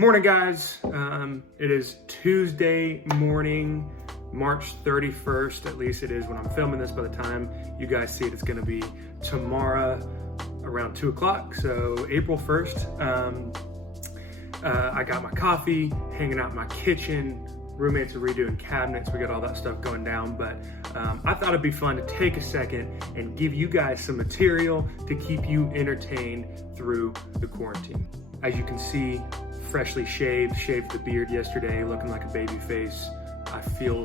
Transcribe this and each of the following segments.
Morning, guys. It is Tuesday morning, March 31st. At least it is when I'm filming this. By the time you guys see it, it's going to be tomorrow around 2 o'clock. So April 1st. I got my coffee, hanging out in my kitchen. Roommates are redoing cabinets. We got all that stuff going down. But I thought it'd be fun to take a second and give you guys some material to keep you entertained through the quarantine. As you can see, freshly shaved the beard yesterday, looking like a baby face. I feel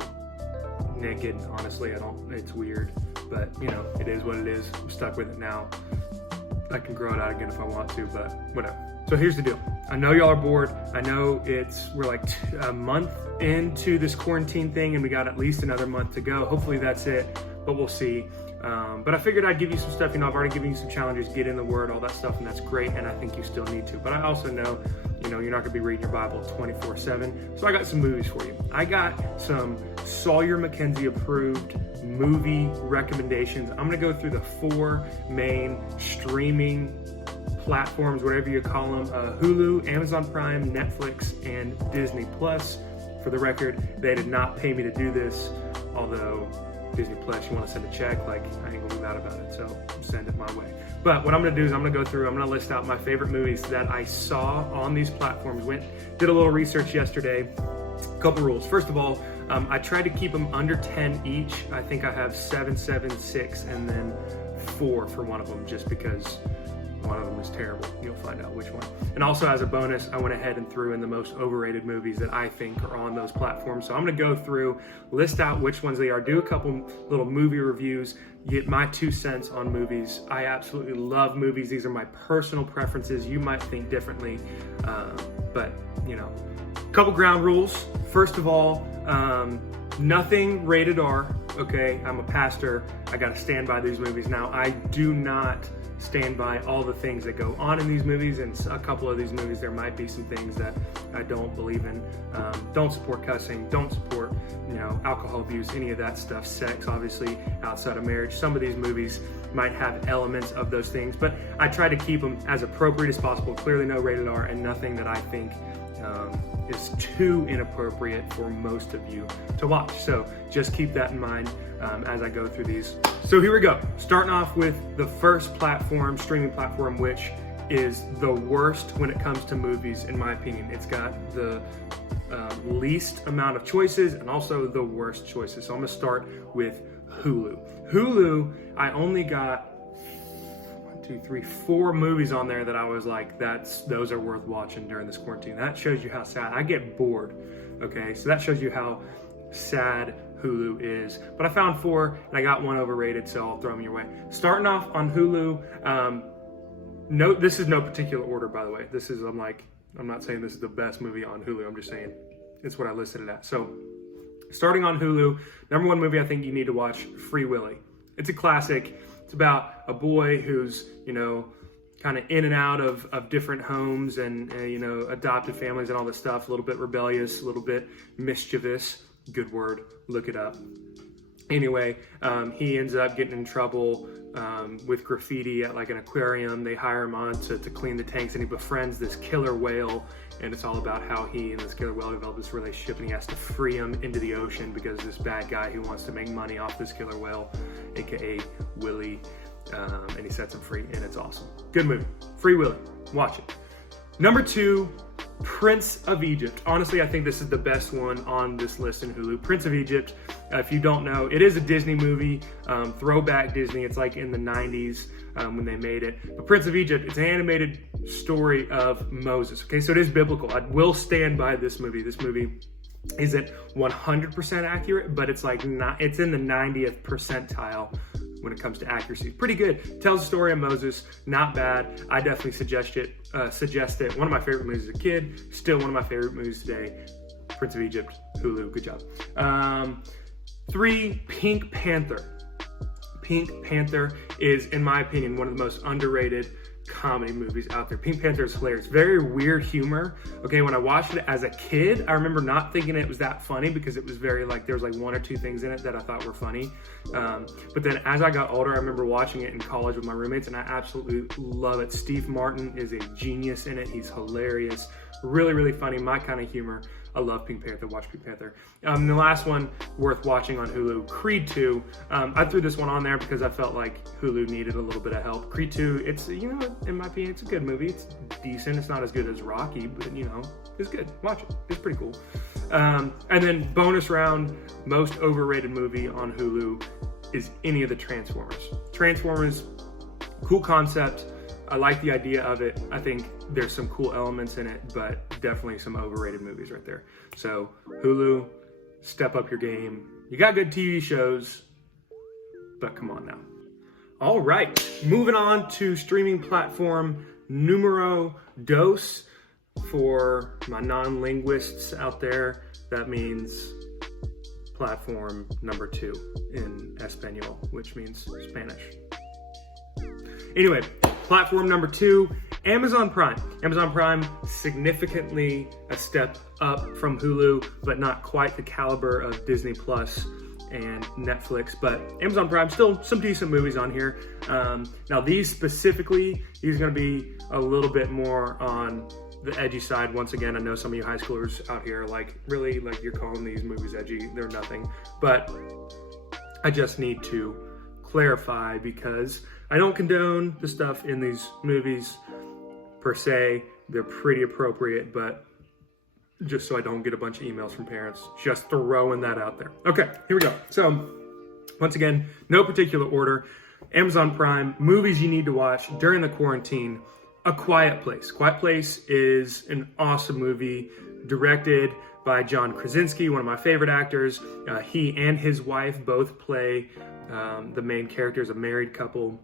naked, honestly. It's weird, but you know, it is what it is. I'm stuck with it now. I can grow it out again if I want to, but whatever. So here's the deal. I know y'all are bored. I know we're like a month into this quarantine thing and we got at least another month to go. Hopefully that's it, but we'll see. But I figured I'd give you some stuff. You know, I've already given you some challenges, get in the Word, all that stuff, and that's great, and I think you still need to. But I also know, you know, you're not gonna be reading your Bible 24/7. So I got some movies for you. I got some Sawyer Mackenzie approved movie recommendations. I'm gonna go through the 4 main streaming platforms, whatever you call them, Hulu, Amazon Prime, Netflix, and Disney Plus. For the record, they did not pay me to do this, although Disney Plus, you want to send a check, like, I ain't gonna be mad about it, so send it my way. But what I'm gonna do is I'm gonna list out my favorite movies that I saw on these platforms. Did a little research yesterday. Couple rules. First of all, I tried to keep them under 10 each. I think I have 7, 7, 6, and then 4 for one of them, just because one of them is terrible. You'll find out which one. And also, as a bonus, I went ahead and threw in the most overrated movies that I think are on those platforms. So I'm gonna go through, list out which ones they are, do a couple little movie reviews, get my 2 cents on movies. I absolutely love movies. These are my personal preferences. You might think differently, but you know, couple ground rules. First of all, nothing rated R, okay? I'm a pastor. I gotta stand by these movies. Now, I do not stand by all the things that go on in these movies, and a couple of these movies there might be some things that I don't believe in. Don't support cussing, don't support, you know, alcohol abuse, any of that stuff, sex, obviously, outside of marriage. Some of these movies might have elements of those things, but I try to keep them as appropriate as possible. Clearly no rated R, and nothing that I think is too inappropriate for most of you to watch. So just keep that in mind as I go through these. So here we go. Starting off with the first streaming platform, which is the worst when it comes to movies, in my opinion. It's got the least amount of choices and also the worst choices. So I'm gonna start with Hulu. Hulu, I only got 4 movies on there that I was like, those are worth watching during this quarantine. That shows you how sad I get bored. Okay, so that shows you how sad Hulu is. But I found 4 and I got 1 overrated, so I'll throw them your way. Starting off on Hulu, this is no particular order, by the way. I'm not saying this is the best movie on Hulu. I'm just saying it's what I listed it at. So starting on Hulu, number 1 movie I think you need to watch, Free Willy. It's a classic. It's about a boy who's, you know, kind of in and out of different homes and you know, adopted families and all this stuff. A little bit rebellious, a little bit mischievous. Good word, look it up. Anyway, he ends up getting in trouble with graffiti at like an aquarium. They hire him on to clean the tanks, and he befriends this killer whale, and it's all about how he and this killer whale develop this relationship, and he has to free him into the ocean because this bad guy who wants to make money off this killer whale, aka Willie, and he sets him free, and it's awesome. Good movie, Free Willy, watch it. Number 2, Prince of Egypt. Honestly, I think this is the best one on this list in Hulu. Prince of Egypt, if you don't know, it is a Disney movie, throwback Disney. It's like in the 90s when they made it. But Prince of Egypt, it's an animated story of Moses. Okay, so it is biblical. I will stand by this movie. This movie isn't 100% accurate, but it's it's in the 90th percentile when it comes to accuracy. Pretty good. Tells the story of Moses. Not bad. I definitely suggest it. One of my favorite movies as a kid. Still one of my favorite movies today. Prince of Egypt. Hulu. Good job. 3, Pink Panther. Pink Panther is, in my opinion, one of the most underrated comedy movies out there. Pink Panther is hilarious. Very weird humor. Okay, when I watched it as a kid, I remember not thinking it was that funny because it was very like, there was like 1 or 2 things in it that I thought were funny. But then as I got older, I remember watching it in college with my roommates, and I absolutely love it. Steve Martin is a genius in it. He's hilarious. Really, really funny, my kind of humor. I love Pink Panther, watch Pink Panther. And the last one worth watching on Hulu, Creed 2. I threw this one on there because I felt like Hulu needed a little bit of help. Creed 2, it's, in my opinion, it's a good movie. It's decent. It's not as good as Rocky, but it's good. Watch it. It's pretty cool. And then bonus round, most overrated movie on Hulu is any of the Transformers. Transformers, cool concept. I like the idea of it. I think there's some cool elements in it, but definitely some overrated movies right there. So Hulu, step up your game. You got good TV shows, but come on now. All right, moving on to streaming platform numero dos. For my non-linguists out there, that means platform number 2 in Espanol, which means Spanish. Anyway, platform number 2, Amazon Prime. Amazon Prime, significantly a step up from Hulu, but not quite the caliber of Disney Plus and Netflix. But Amazon Prime, still some decent movies on here. Now these specifically, these are gonna be a little bit more on the edgy side. Once again, I know some of you high schoolers out here are like, really, like you're calling these movies edgy? They're nothing. But I just need to clarify, because I don't condone the stuff in these movies per se. They're pretty appropriate, but just so I don't get a bunch of emails from parents, just throwing that out there. Okay, here we go. So once again, no particular order. Amazon Prime, movies you need to watch during the quarantine. A Quiet Place. Quiet Place is an awesome movie directed by John Krasinski, one of my favorite actors. He and his wife both play the main characters, a married couple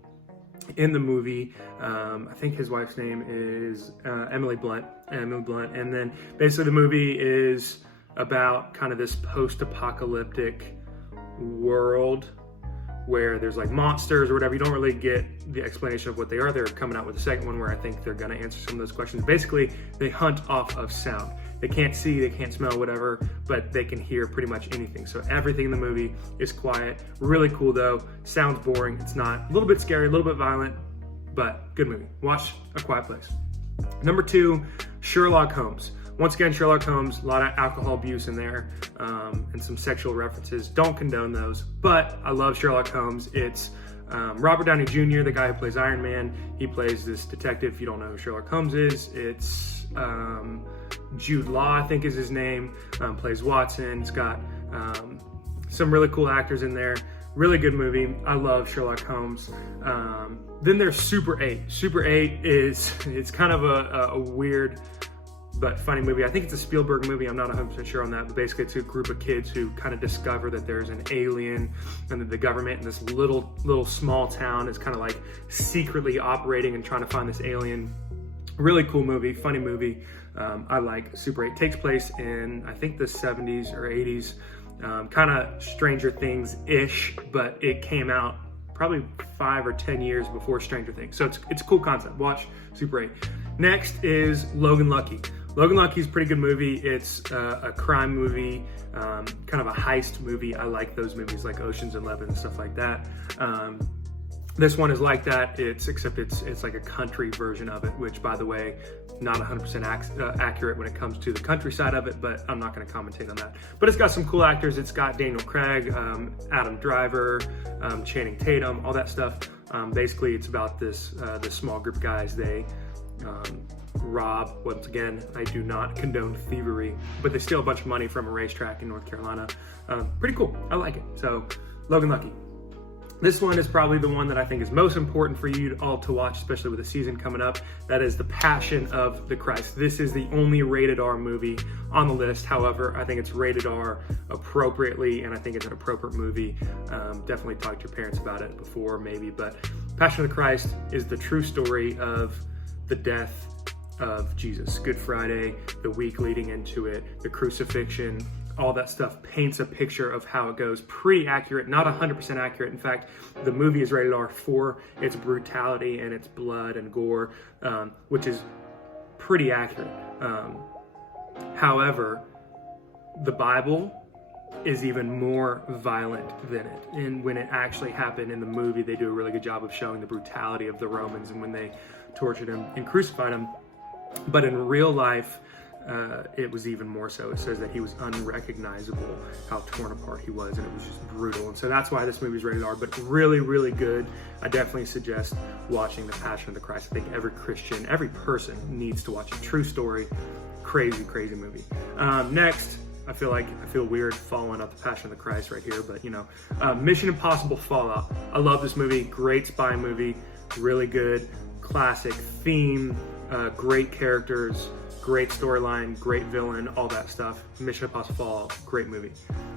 in the movie. I think his wife's name is Emily Blunt. And then basically the movie is about kind of this post-apocalyptic world where there's like monsters or whatever. You don't really get the explanation of what they are. They're coming out with a second one where I think they're gonna answer some of those questions. Basically, they hunt off of sound. They can't see, they can't smell, whatever, but they can hear pretty much anything. So everything in the movie is quiet. Really cool though. Sounds boring, it's not. A little bit scary, a little bit violent, but good movie. Watch A Quiet Place. Number 2, Sherlock Holmes. Once again, Sherlock Holmes, a lot of alcohol abuse in there, and some sexual references. Don't condone those, but I love Sherlock Holmes. It's Robert Downey Jr., the guy who plays Iron Man. He plays this detective. If you don't know who Sherlock Holmes is, it's Jude Law, I think is his name, plays Watson. It's got some really cool actors in there. Really good movie. I love Sherlock Holmes. Then there's Super 8. Super 8 it's kind of a weird but funny movie. I think it's a Spielberg movie. I'm not 100% sure on that, but basically it's a group of kids who kind of discover that there's an alien, and that the government in this little small town is kind of like secretly operating and trying to find this alien. Really cool movie, funny movie. I like Super 8. Takes place in, I think, the 70s or 80s. Kind of Stranger Things-ish, but it came out probably 5 or 10 years before Stranger Things. So it's a cool concept. Watch Super 8. Next is Logan Lucky. Logan Lucky is a pretty good movie. It's a crime movie, kind of a heist movie. I like those movies like Ocean's 11 and stuff like that. This one is like that, except it's like a country version of it, which, by the way, not 100% accurate when it comes to the countryside of it, but I'm not going to commentate on that. But it's got some cool actors. It's got Daniel Craig, Adam Driver, Channing Tatum, all that stuff. Basically, it's about this small group of guys. They rob. Once again, I do not condone thievery, but they steal a bunch of money from a racetrack in North Carolina. Pretty cool. I like it. So, Logan Lucky. This one is probably the one that I think is most important for you all to watch, especially with the season coming up. That is The Passion of the Christ. This is the only rated R movie on the list. However, I think it's rated R appropriately, and I think it's an appropriate movie. Definitely talk to your parents about it before, maybe. But Passion of the Christ is the true story of the death of Jesus. Good Friday, the week leading into it, the crucifixion, all that stuff paints a picture of how it goes. Pretty accurate, not 100% accurate. In fact, the movie is rated R for its brutality and its blood and gore, which is pretty accurate. However, the Bible is even more violent than it. And when it actually happened in the movie, they do a really good job of showing the brutality of the Romans and when they tortured him and crucified him. But in real life, it was even more so. It says that he was unrecognizable, how torn apart he was, and it was just brutal. And so that's why this movie is rated R, but really, really good. I definitely suggest watching The Passion of the Christ. I think every Christian, every person needs to watch it. True story, crazy, crazy movie. Next, I feel weird following up The Passion of the Christ right here, but Mission Impossible Fallout. I love this movie, great spy movie, really good, classic theme, great characters, great storyline, great villain, all that stuff. Mission Impossible Fallout, great movie.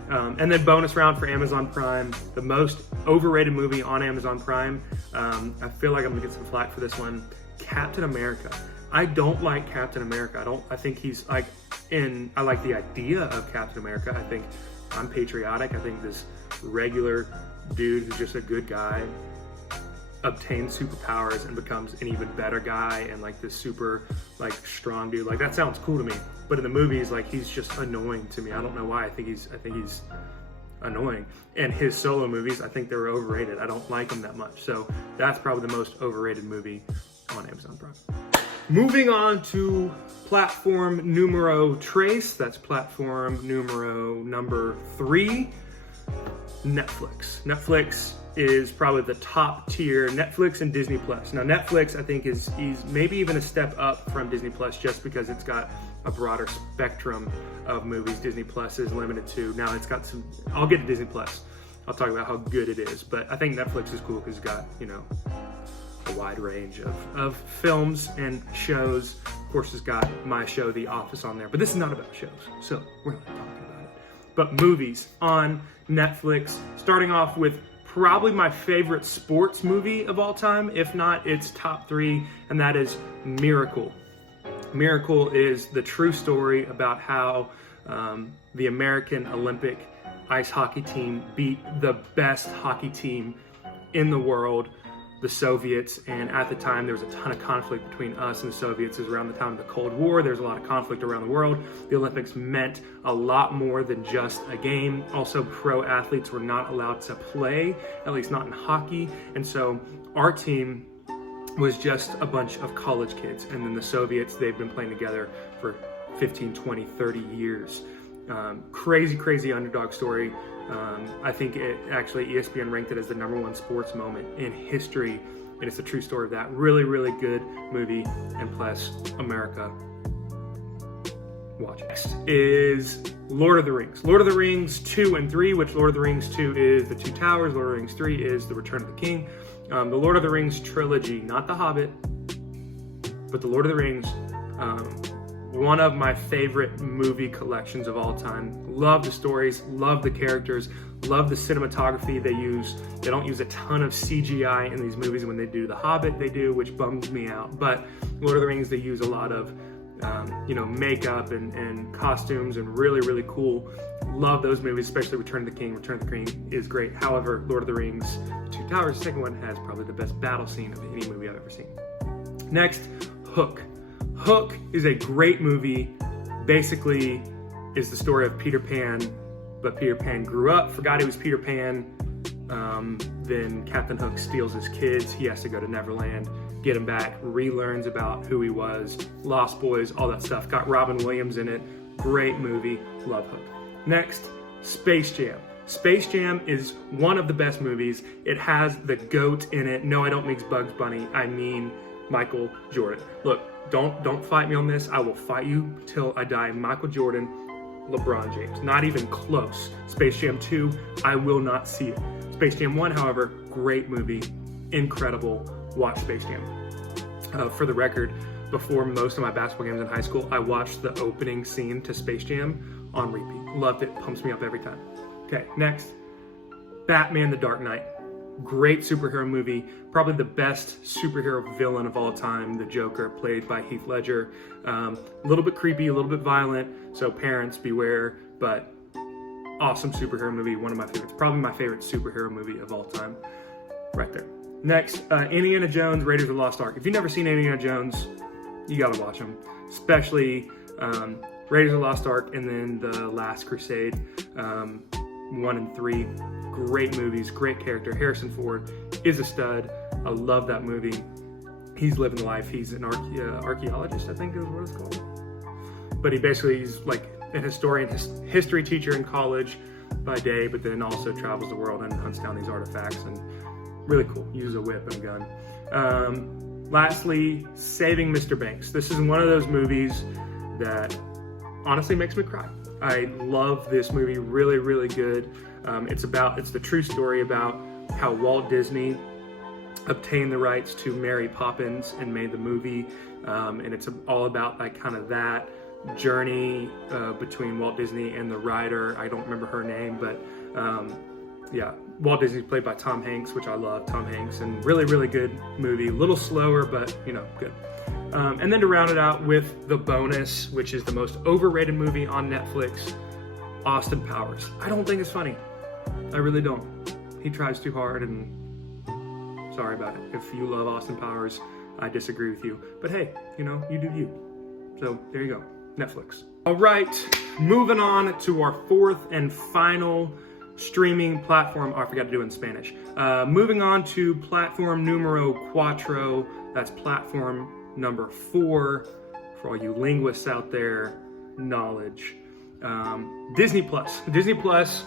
And then bonus round for Amazon Prime, the most overrated movie on Amazon Prime. I feel like I'm gonna get some flack for this one. Captain America. I don't like Captain America. I think he's like, I like the idea of Captain America. I think I'm patriotic. I think this regular dude who's just a good guy obtains superpowers and becomes an even better guy and like this super like strong dude. Like that sounds cool to me. But in the movies, like he's just annoying to me. I don't know why. I think he's annoying. And his solo movies, I think they're overrated. I don't like them that much. So that's probably the most overrated movie on Amazon Prime. Moving on to platform numero tres, that's platform number 3, Netflix. Netflix is probably the top tier, Netflix and Disney Plus. Now Netflix, I think is maybe even a step up from Disney Plus just because it's got a broader spectrum of movies. Disney Plus is limited to, now it's got some, I'll get to Disney Plus. I'll talk about how good it is, but I think Netflix is cool because it's got, a wide range of films and shows. Of course, it's got my show, The Office, on there, but this is not about shows, so we're not talking about it. But movies on Netflix, starting off with probably my favorite sports movie of all time, if not its top 3, and that is Miracle. Miracle is the true story about how the American Olympic ice hockey team beat the best hockey team in the world, the Soviets. And at the time, there was a ton of conflict between us and the Soviets. It was around the time of the Cold War. There's a lot of conflict around the world. The Olympics meant a lot more than just a game. Also, pro athletes were not allowed to play, at least not in hockey. And so our team was just a bunch of college kids. And then the Soviets, they've been playing together for 15, 20, 30 years. Crazy, crazy underdog story. I think ESPN ranked it as the #1 sports moment in history, and it's a true story of that. Really, really good movie, and plus, America. Watch it. Next is Lord of the Rings. Lord of the Rings 2 and 3, which Lord of the Rings 2 is The Two Towers, Lord of the Rings 3 is The Return of the King. The Lord of the Rings trilogy, not The Hobbit, but the Lord of the Rings, one of my favorite movie collections of all time. Love the stories, love the characters, love the cinematography they use. They don't use a ton of CGI in these movies. When they do The Hobbit, they do, which bums me out. But Lord of the Rings, they use a lot of makeup and costumes, and really, really cool. Love those movies, especially Return of the King. Return of the King is great. However, Lord of the Rings, Two Towers, the second one, has probably the best battle scene of any movie I've ever seen. Next, Hook. Hook is a great movie. Basically, is the story of Peter Pan, but Peter Pan grew up, forgot he was Peter Pan. Then Captain Hook steals his kids. He has to go to Neverland, get him back, relearns about who he was, Lost Boys, all that stuff. Got Robin Williams in it. Great movie. Love Hook. Next, Space Jam. Space Jam is one of the best movies. It has the GOAT in it. No, I don't mean Bugs Bunny. I mean Michael Jordan. Look, don't fight me on this. I will fight you till I die. Michael Jordan, LeBron James. Not even close. Space Jam 2, I will not see it. Space Jam 1, however, great movie. Incredible. Watch Space Jam. For the record, before most of my basketball games in high school, I watched the opening scene to Space Jam on repeat. Loved it. Pumps me up every time. Okay, next. Batman: The Dark Knight. Great superhero movie, probably the best superhero villain of all time, the Joker, played by Heath Ledger. A little bit creepy, a little bit violent, so parents beware, but awesome superhero movie, one of my favorites, probably my favorite superhero movie of all time, right there. Next, Indiana Jones, Raiders of the Lost Ark. If you've never seen Indiana Jones, you gotta watch them, especially Raiders of the Lost Ark and then The Last Crusade, 1 and 3. Great movies, great character. Harrison Ford is a stud. I love that movie. He's living the life. He's an archaeologist, I think is what it's called. but he basically is like an historian, history teacher in college by day, but then also travels the world and hunts down these artifacts, and really cool. Uses a whip and a gun. Lastly, Saving Mr. Banks. This is one of those movies that honestly makes me cry. I love this movie, really, really good. It's the true story about how Walt Disney obtained the rights to Mary Poppins and made the movie. And it's all about like kind of that journey between Walt Disney and the writer. I don't remember her name, but yeah, Walt Disney's played by Tom Hanks, which I love, Tom Hanks, and really, really good movie. A little slower, but good. And then to round it out with the bonus, which is the most overrated movie on Netflix, Austin Powers. I don't think it's funny. I really don't. He tries too hard, and sorry about it. If you love Austin Powers, I disagree with you. But hey, you do you. So there you go, Netflix. All right, moving on to our fourth and final streaming platform. Oh, I forgot to do it in Spanish. Moving on to platform numero cuatro. That's platform number 4 for all you linguists out there. Knowledge. Disney Plus. Disney Plus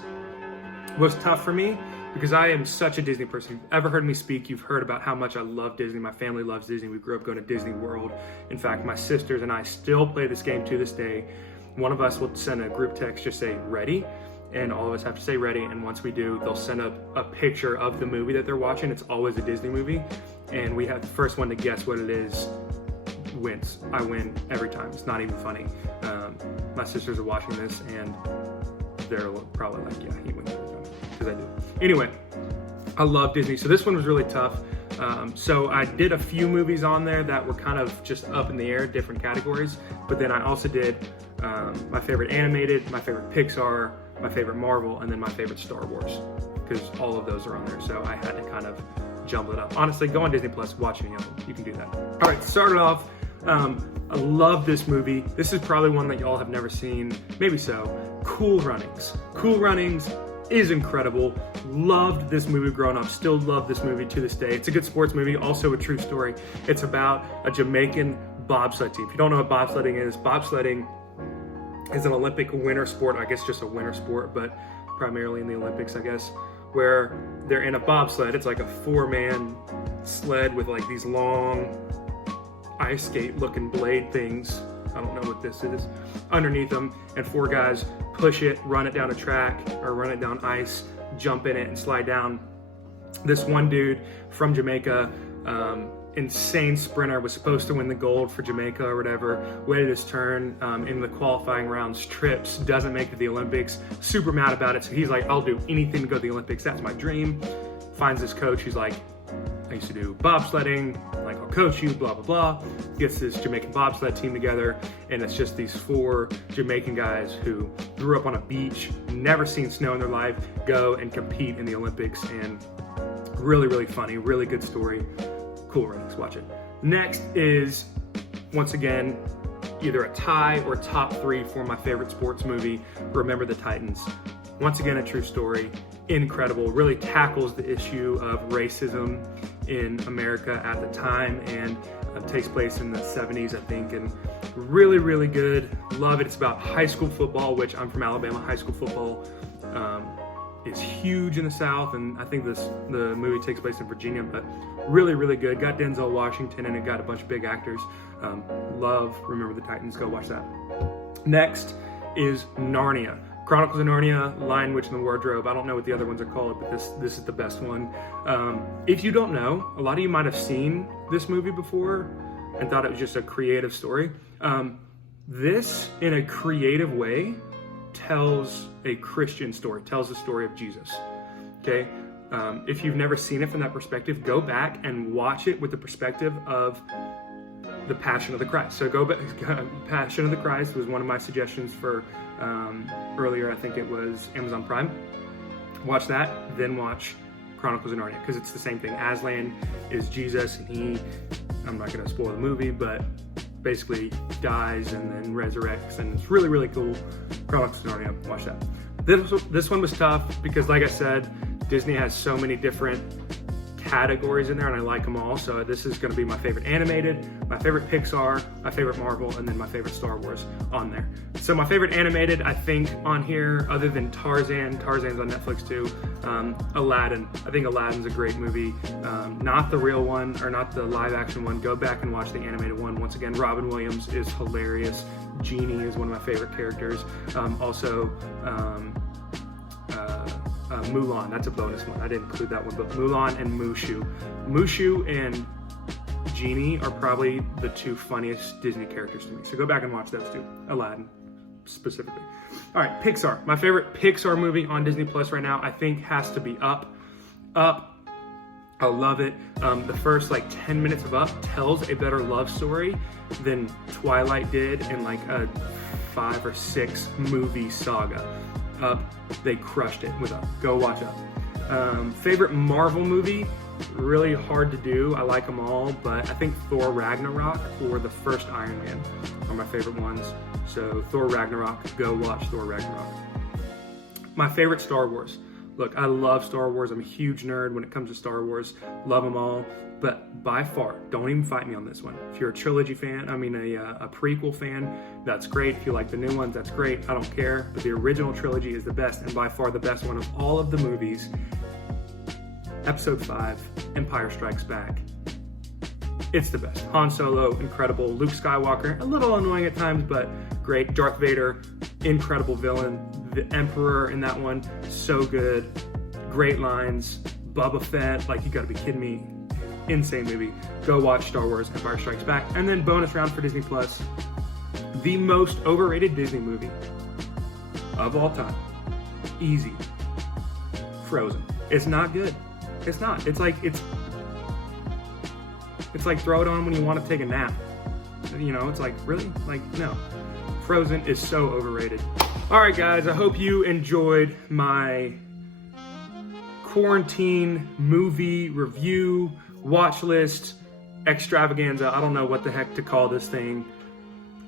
was tough for me because I am such a Disney person. If you've ever heard me speak, you've heard about how much I love Disney. My family loves Disney. We grew up going to Disney World. In fact, my sisters and I still play this game to this day. One of us will send a group text, just say ready, and all of us have to say ready, and once we do, they'll send up a picture of the movie that they're watching. It's always a Disney movie, and we have the first one to guess what it is wins. I win every time. It's not even funny. My sisters are watching this, and they're probably like, yeah, he wins every time, because I do. Anyway, I love Disney, so this one was really tough. So I did a few movies on there that were kind of just up in the air, different categories, but then I also did my favorite animated, my favorite Pixar, my favorite Marvel, and then my favorite Star Wars, because all of those are on there, so I had to kind of jumble it up. Honestly, go on Disney Plus, watch any of them. You can do that. All right, started off, I love this movie. This is probably one that y'all have never seen, maybe so. Cool Runnings. Cool Runnings is incredible. Loved this movie growing up, still love this movie to this day. It's a good sports movie, also a true story. It's about a Jamaican bobsled team. If you don't know what bobsledding is an Olympic winter sport. I guess just a winter sport, but primarily in the Olympics, I guess, where they're in a bobsled. It's like a 4-man sled with like these long ice skate looking blade things. I don't know what this is. Underneath them, and 4 guys push it, run it down a track or run it down ice, jump in it and slide down. This one dude from Jamaica, insane sprinter, was supposed to win the gold for Jamaica or whatever, waited his turn in the qualifying rounds, trips, doesn't make it to the Olympics, super mad about it. So he's like, I'll do anything to go to the Olympics, that's my dream. Finds this coach, he's like, I used to do bobsledding, like I'll coach you, blah, blah, blah. Gets this Jamaican bobsled team together, and it's just these 4 Jamaican guys who grew up on a beach, never seen snow in their life, go and compete in the Olympics, and really, really funny, really good story. Cool Runnings, watch it. Next is, once again, either a tie or top 3 for my favorite sports movie, Remember the Titans. Once again, a true story, incredible, really tackles the issue of racism in America at the time, and takes place in the 70s, I think, and really, really good. Love it. It's about high school football, which I'm from Alabama. High school football is huge in the South, and I think the movie takes place in Virginia, but really, really good. Got Denzel Washington, and it got a bunch of big actors. Love Remember the Titans. Go watch that. Next is Narnia. Chronicles of Narnia, Lion, Witch, and the Wardrobe. I don't know what the other ones are called, but this is the best one. If you don't know, a lot of you might have seen this movie before and thought it was just a creative story. This, in a creative way, tells a Christian story, tells the story of Jesus. Okay? If you've never seen it from that perspective, go back and watch it with the perspective of the Passion of the Christ. So go back. Passion of the Christ was one of my suggestions for earlier. I think it was Amazon Prime. Watch that, then watch Chronicles of Narnia, because it's the same thing. Aslan is Jesus, and I'm not going to spoil the movie, but basically dies and then resurrects, and it's really, really cool. Chronicles of Narnia, watch that. This one was tough because, like I said, Disney has so many different categories in there, and I like them all. So this is going to be my favorite animated, my favorite Pixar, my favorite Marvel, and then my favorite Star Wars on there. So my favorite animated, I think on here, other than Tarzan's on Netflix too, Aladdin. I think Aladdin's a great movie. Not the real one, or not the live action one. Go back and watch the animated one. Once again, Robin Williams is hilarious. Genie is one of my favorite characters. Mulan, that's a bonus one. I didn't include that one, but Mulan and Mushu. Mushu and Genie are probably the two funniest Disney characters to me. So go back and watch those two. Aladdin, specifically. All right, Pixar. My favorite Pixar movie on Disney Plus right now, I think, has to be Up. Up. I love it. The first 10 minutes of Up tells a better love story than Twilight did in a 5 or 6 movie saga. Up, they crushed it with Up. Go watch Up. Favorite Marvel movie, really hard to do. I like them all, but I think Thor Ragnarok or the first Iron Man are my favorite ones. So Thor Ragnarok, go watch Thor Ragnarok. My favorite Star Wars. Look, I love Star Wars. I'm a huge nerd when it comes to Star Wars. Love them all. But by far, don't even fight me on this one. If you're a trilogy fan, a prequel fan, that's great. If you like the new ones, that's great. I don't care. But the original trilogy is the best, and by far the best one of all of the movies. Episode 5, Empire Strikes Back. It's the best. Han Solo, incredible. Luke Skywalker, a little annoying at times, but great. Darth Vader, incredible villain. The Emperor in that one, so good. Great lines. Boba Fett, you gotta be kidding me. Insane movie. Go watch Star Wars Empire Strikes Back. And then bonus round for Disney Plus. The most overrated Disney movie of all time. Easy. Frozen. It's not good. It's not. It's like throw it on when you want to take a nap. It's really? No. Frozen is so overrated. All right, guys, I hope you enjoyed my quarantine movie review, watch list, extravaganza. I don't know what the heck to call this thing.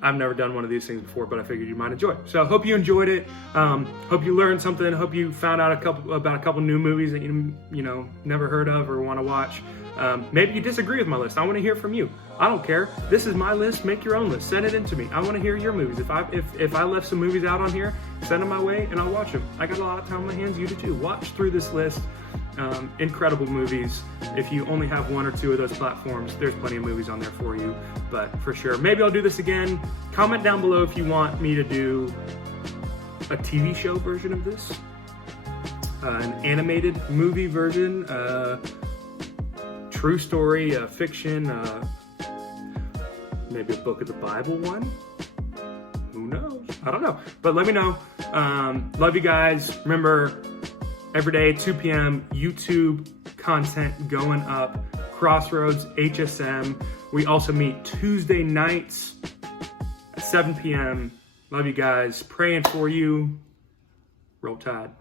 I've never done one of these things before, but I figured you might enjoy it. So I hope you enjoyed it. Hope you learned something. Hope you found out about a couple new movies that you never heard of or want to watch. Maybe you disagree with my list. I want to hear from you. I don't care. This is my list. Make your own list. Send it in to me. I want to hear your movies. If I left some movies out on here, send them my way and I'll watch them. I got a lot of time on my hands. You do too. Watch through this list. Incredible movies. If you only have 1 or 2 of those platforms, there's plenty of movies on there for you. But for sure, maybe I'll do this again. Comment down below if you want me to do a TV show version of this, an animated movie version, true story, fiction, maybe a book of the Bible one. Who knows? I don't know. But let me know. Love you guys. Remember, every day, 2 p.m., YouTube content going up. Crossroads, HSM. We also meet Tuesday nights at 7 p.m. Love you guys. Praying for you. Roll Tide.